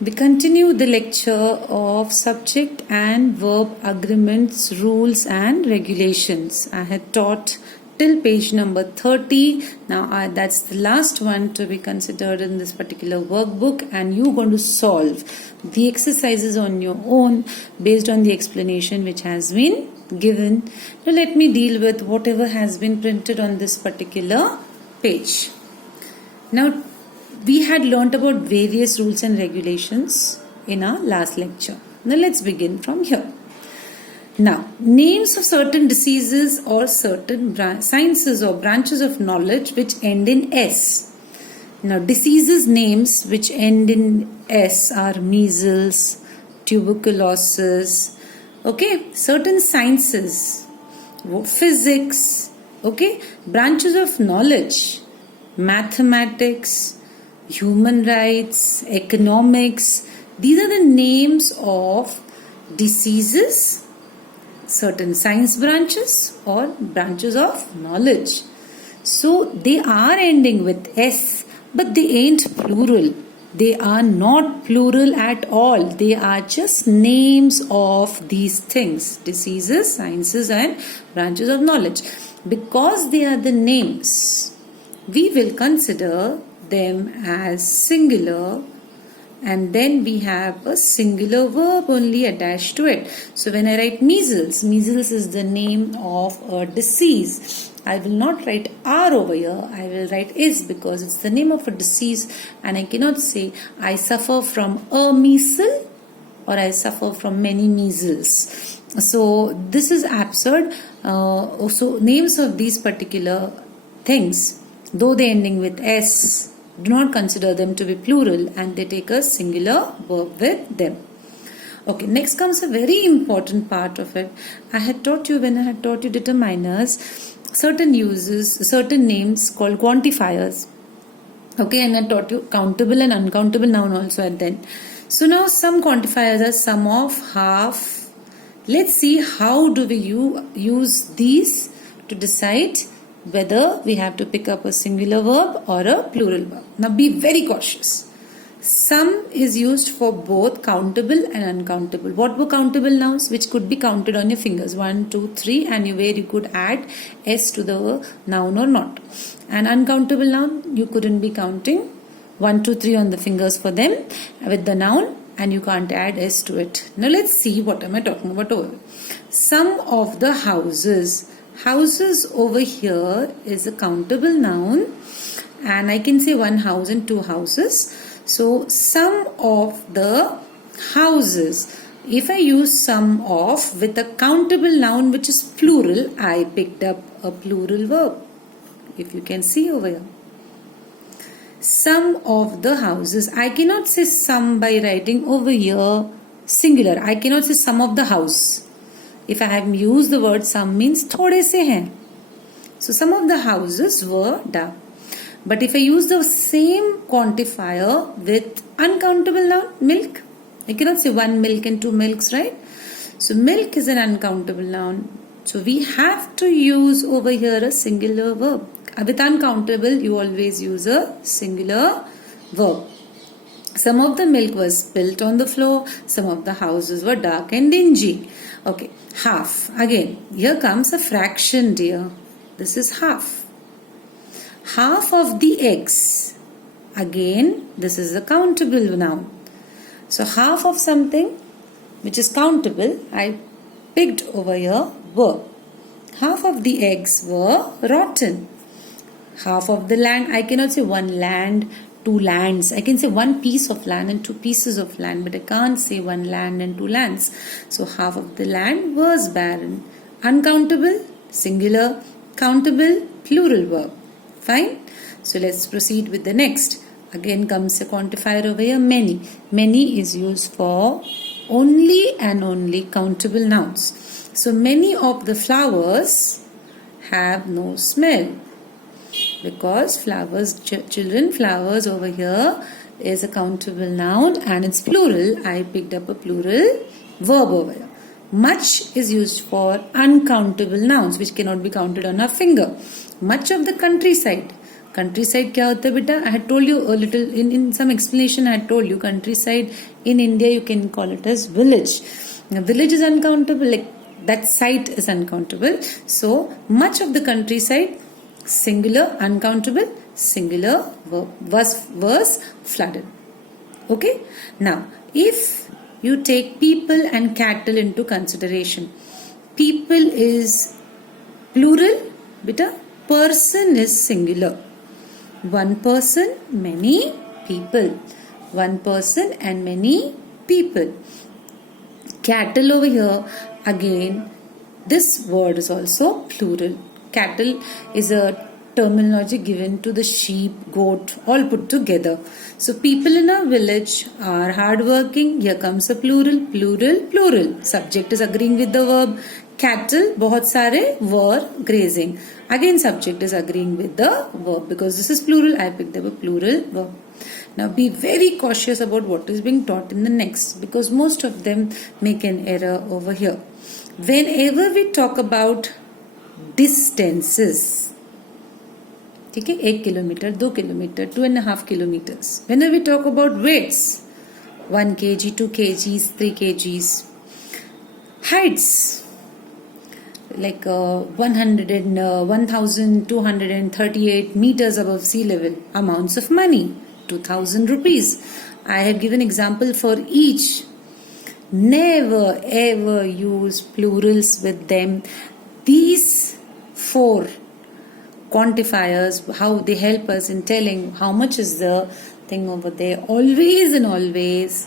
We continue the lecture of subject and verb agreements, rules and regulations. I had taught till page number 30. Now that's the last one to be considered in this particular workbook, and you're going to solve the exercises on your own based on the explanation which has been given. Now let me deal with whatever has been printed on this particular page. Now we had learnt about various rules and regulations in our last lecture. Now let's begin from here. Now, names of certain diseases or certain sciences or branches of knowledge which end in S. Now, diseases names which end in S are measles, tuberculosis, okay, certain sciences, physics, okay, branches of knowledge, mathematics, human rights, economics. These are the names of diseases, certain science branches or branches of knowledge. So they are ending with S, but they ain't plural. They are not plural at all. They are just names of these things, diseases, sciences and branches of knowledge. Because they are the names, we will consider them as singular, and then we have a singular verb only attached to it. So when I write measles, measles is the name of a disease. I will not write R over here, I will write is, because it's the name of a disease, and I cannot say I suffer from a measle or I suffer from many measles. So this is absurd. So names of these particular things, though they ending with S, do not consider them to be plural, and they take a singular verb with them. Okay, next comes a very important part of it. I had taught you, when I had taught you determiners, certain uses, certain names called quantifiers. Okay, and I taught you countable and uncountable noun also at then. So now some quantifiers are sum of, half. Let's see how do we use these to decide whether we have to pick up a singular verb or a plural verb. Now be very cautious. Sum is used for both countable and uncountable. What were countable nouns? Which could be counted on your fingers. 1, 2, 3, and where you could add S to the noun or not. And uncountable noun, you couldn't be counting 1, 2, 3 on the fingers for them with the noun, and you can't add S to it. Now let's see what am I talking about over. Some of the houses. Houses over here is a countable noun, and I can say one house and two houses. So some of the houses. If I use sum of with a countable noun which is plural, I picked up a plural verb. If you can see over here. Some of the houses. I cannot say some by writing over here singular. I cannot say some of the house. If I have used the word some means thode se hain. So some of the houses were dark. But if I use the same quantifier with uncountable noun, milk, I cannot say one milk and two milks, right? So milk is an uncountable noun. So we have to use over here a singular verb. With uncountable, you always use a singular verb. Some of the milk was spilt on the floor. Some of the houses were dark and dingy. Okay, half. Again, here comes a fraction, dear. This is half. Half of the eggs. Again, this is a countable noun. So half of something which is countable, I picked over here verb. Half of the eggs were rotten. Half of the land, I cannot say one land, two lands. I can say one piece of land and two pieces of land, but I can't say one land and two lands. So half of the land was barren. Uncountable, singular, countable, plural verb. Fine. So let's proceed with the next. Again comes a quantifier over here, many. Many is used for only and only countable nouns. So many of the flowers have no smell. Because flowers, children, flowers over here is a countable noun and it's plural. I picked up a plural verb over here. Much is used for uncountable nouns which cannot be counted on a finger. Much of the countryside. Countryside क्या होता है बेटा? I had told you a little in some explanation. I had told you countryside in India you can call it as village. Now, village is uncountable, like that site is uncountable. So much of the countryside, singular, uncountable, singular was flooded. Okay. Now, if you take people and cattle into consideration, people is plural, beta. Person is singular. One person, many people. One person and many people. Cattle over here, again, this word is also plural. Cattle is a terminology given to the sheep, goat, all put together. So people in a village are hardworking. Here comes a plural, plural, plural. Subject is agreeing with the verb. Cattle, बहुत सारे were grazing. Again, subject is agreeing with the verb because this is plural. I picked up a plural verb. Now, be very cautious about what is being taught in the next because most of them make an error over here. Whenever we talk about distances, ठीक है, 1 kilometre, 2 kilometre, 2.5 kilometers. Whenever we talk about weights, 1 kg, 2 kgs, 3 kgs. Heights, like 1,238 meters above sea level. Amounts of money, 2,000 rupees. I have given example for each. Never ever use plurals with them. These 4 quantifiers, how they help us in telling how much is the thing over there. Always and always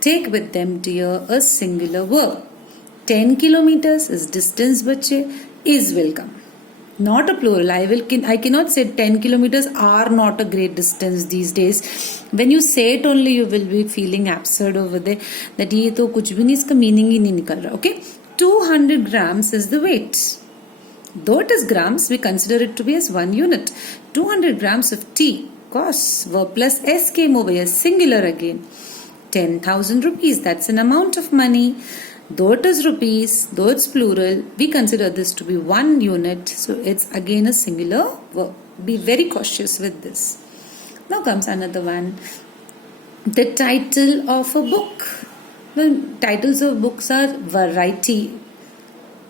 take with them, dear, a singular verb. 10 kilometers is distance, bache, is will come. Not a plural. I cannot say 10 kilometers are not a great distance these days. When you say it only, you will be feeling absurd over there. That ये तो कुछ भी नहीं, इसका meaning ही नहीं निकल रहा. Okay, 200 grams is the weight. Though it is grams, we consider it to be as 1 unit. 200 grams of tea costs. Verb plus s came over here, singular again. 10,000 rupees. That's an amount of money. Though it is rupees, though it's plural, we consider this to be 1 unit. So it's again a singular verb. Be very cautious with this. Now comes another one. The title of a book. Well, titles of books are variety.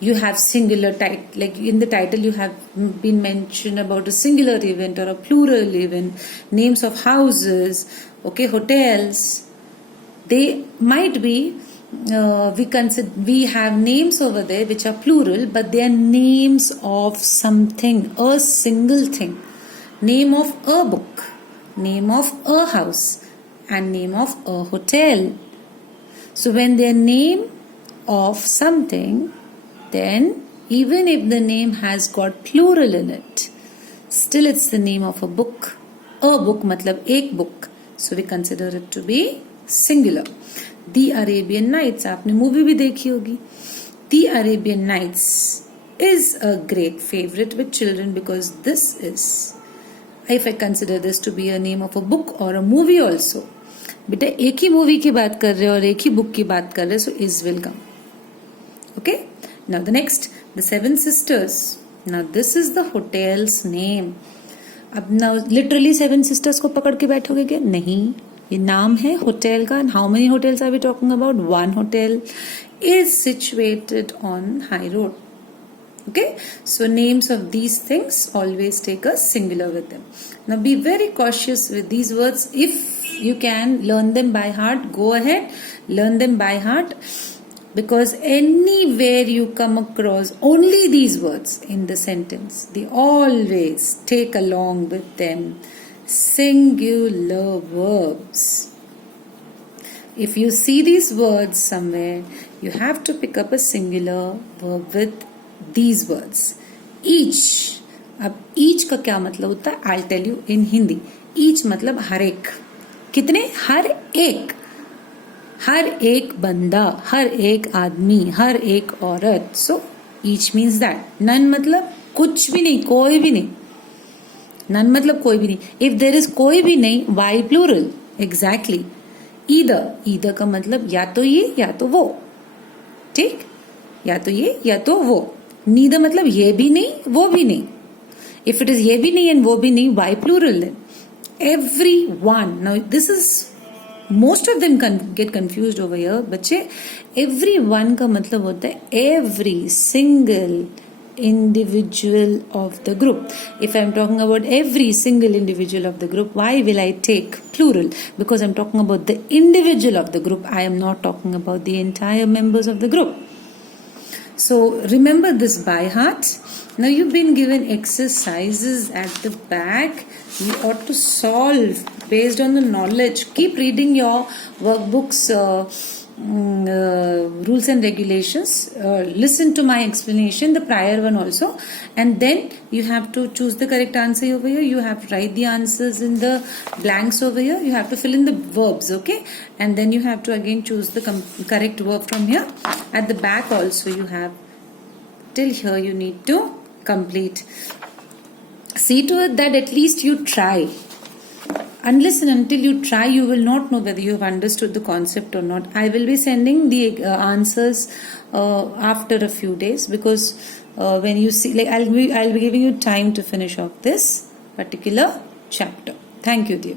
You have singular title, like in the title you have been mentioned about a singular event or a plural event. Names of houses, okay, hotels. They might be. We have names over there which are plural, but they are names of something, a single thing. Name of a book, name of a house, and name of a hotel. So when they are name of something, then even if the name has got plural in it, still it's the name of a book. A book matlab ek book. So we consider it to be singular. The Arabian Nights, आपने movie भी देखी होगी. The Arabian Nights is a great favorite with children because this is, if I consider this to be a name of a book or a movie also. बेटा एक ही movie की बात कर रहे हो और एक ही बुक की बात कर रहे हो, so is will come. Okay. Now the next, the Seven Sisters. Now this is the hotel's name. अब now literally Seven Sisters को पकड़ के बैठोगे क्या? नहीं, ये नाम है होटल का. And how many hotels are we talking about? One hotel is situated on high road. Okay, so names of these things always take a singular with them. Now be very cautious with these words. If you can learn them by heart, go ahead, learn them by heart, because anywhere you come across only these words in the sentence, they always take along with them singular verbs. If you see these words somewhere, you have to pick up a singular verb with these words. Each. अब each का क्या मतलब होता है? I'll tell you in Hindi. Each मतलब हर एक. कितने? हर एक. हर एक बंदा, हर एक आदमी, हर एक औरत. So each means that. None मतलब कुछ भी नहीं, कोई भी नहीं. None मतलब कोई भी नहीं. If there is कोई भी नहीं, why plural? Exactly. Either. Either का मतलब या तो ये या तो वो. ठीक? या तो ये या तो वो. Neither मतलब ये भी नहीं, वो भी नहीं. If it is ye bhi nahi and wo bhi nahi, why plural then? Everyone. Now this is, most of them get confused over here. बच्चे, everyone का मतलब होता है every single individual of the group. If I'm talking about every single individual of the group, why will I take plural? Because I'm talking about the individual of the group. I am not talking about the entire members of the group. So remember this by heart. Now you've been given exercises at the back. You ought to solve based on the knowledge. Keep reading your workbooks, rules and regulations. Listen to my explanation, the prior one also, and then you have to choose the correct answer over here. You have to write the answers in the blanks over here. You have to fill in the verbs, okay, and then you have to again choose the correct verb from here. At the back also you have, till here you need to complete. See to it that at least you try. Unless and until you try, you will not know whether you have understood the concept or not. I will be sending the answers after a few days, because when you see, like, I'll be giving you time to finish off this particular chapter. Thank you, dear.